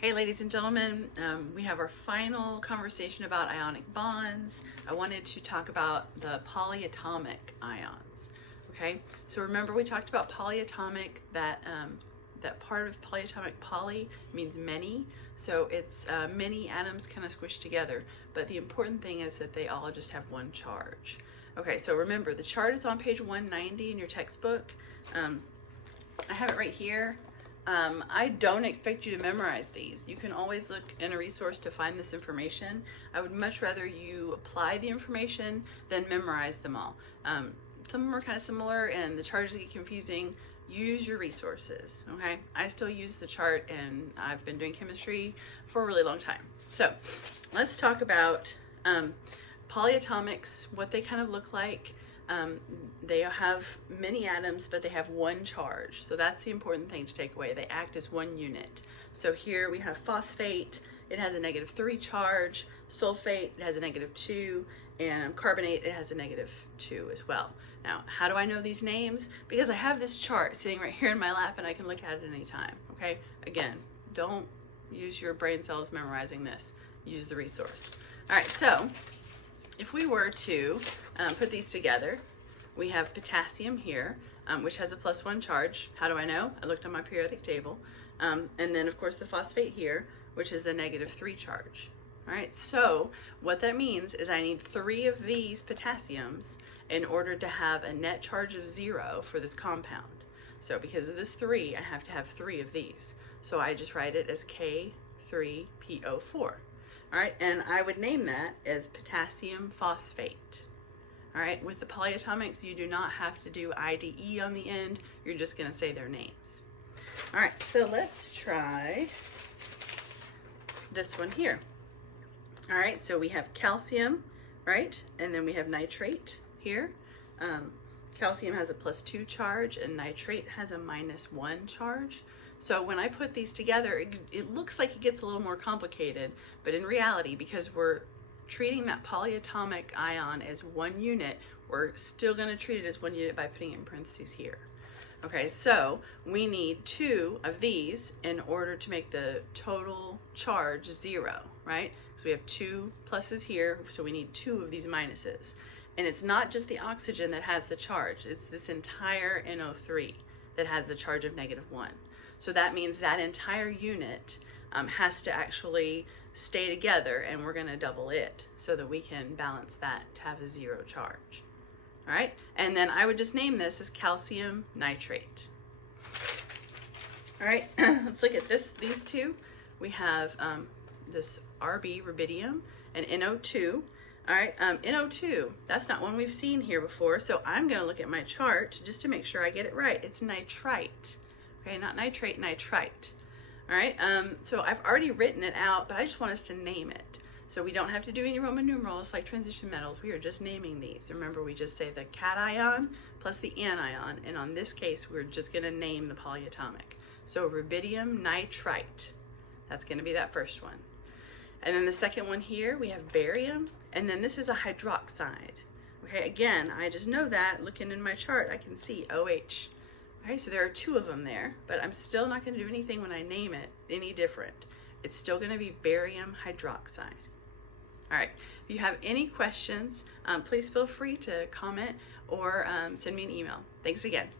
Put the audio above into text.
Hey ladies and gentlemen, we have our final conversation about ionic bonds. I wanted to talk about the polyatomic ions. Okay, so remember we talked about polyatomic, that part of polyatomic, poly means many, so it's many atoms kind of squished together, but the important thing is that they all just have one charge. Okay, so remember the chart is on page 190 in your textbook. I have it right here. I don't expect you to memorize these. You can always look in a resource to find this information. I would much rather you apply the information than memorize them all. Some of them are kind of similar and the charts get confusing. Use your resources, okay? I still use the chart and I've been doing chemistry for a really long time. So let's talk about polyatomics, what they kind of look like. They have many atoms, but they have one charge. So that's the important thing to take away. They act as one unit. So here we have phosphate. It has a -3 charge. Sulfate, it has a -2. And carbonate, it has a -2 as well. Now, how do I know these names? Because I have this chart sitting right here in my lap and I can look at it any time, okay? Again, don't use your brain cells memorizing this. Use the resource. All right, so if we were to put these together, we have potassium here, which has a +1 charge. How do I know? I looked on my periodic table. And then of course the phosphate here, which is the -3 charge. All right, so what that means is I need 3 of these potassiums in order to have a net charge of 0 for this compound. So because of this 3, I have to have 3 of these. So I just write it as K3PO4. All right, and I would name that as potassium phosphate. All right, with the polyatomics, you do not have to do IDE on the end. You're just going to say their names. All right, so let's try this one here. All right, so we have calcium, right? And then we have nitrate here. Calcium has a +2 charge and nitrate has a -1 charge. So when I put these together, it looks like it gets a little more complicated, but in reality, because we're treating that polyatomic ion as one unit, we're still going to treat it as one unit by putting it in parentheses here. Okay, so we need 2 of these in order to make the total charge 0, right? So we have 2 pluses here, so we need 2 of these minuses. And it's not just the oxygen that has the charge, it's this entire NO3 that has the charge of -1. So that means that entire unit has to actually stay together, and we're going to double it so that we can balance that to have a 0 charge. All right, and then I would just name this as calcium nitrate. All right, let's look at these two. We have this RB, rubidium, and NO2. All right, NO2, that's not one we've seen here before, so I'm going to look at my chart just to make sure I get it right. It's nitrite. Okay, not nitrate, nitrite. All right, so I've already written it out, but I just want us to name it. So we don't have to do any Roman numerals like transition metals. We are just naming these. Remember, we just say the cation plus the anion, and on this case, we're just going to name the polyatomic. So rubidium nitrite, that's going to be that first one. And then the second one here, we have barium, and then this is a hydroxide. Okay, again, I just know that looking in my chart, I can see OH. Okay, so there are 2 of them there, but I'm still not going to do anything when I name it any different. It's still going to be barium hydroxide. All right, if you have any questions, please feel free to comment or send me an email. Thanks again.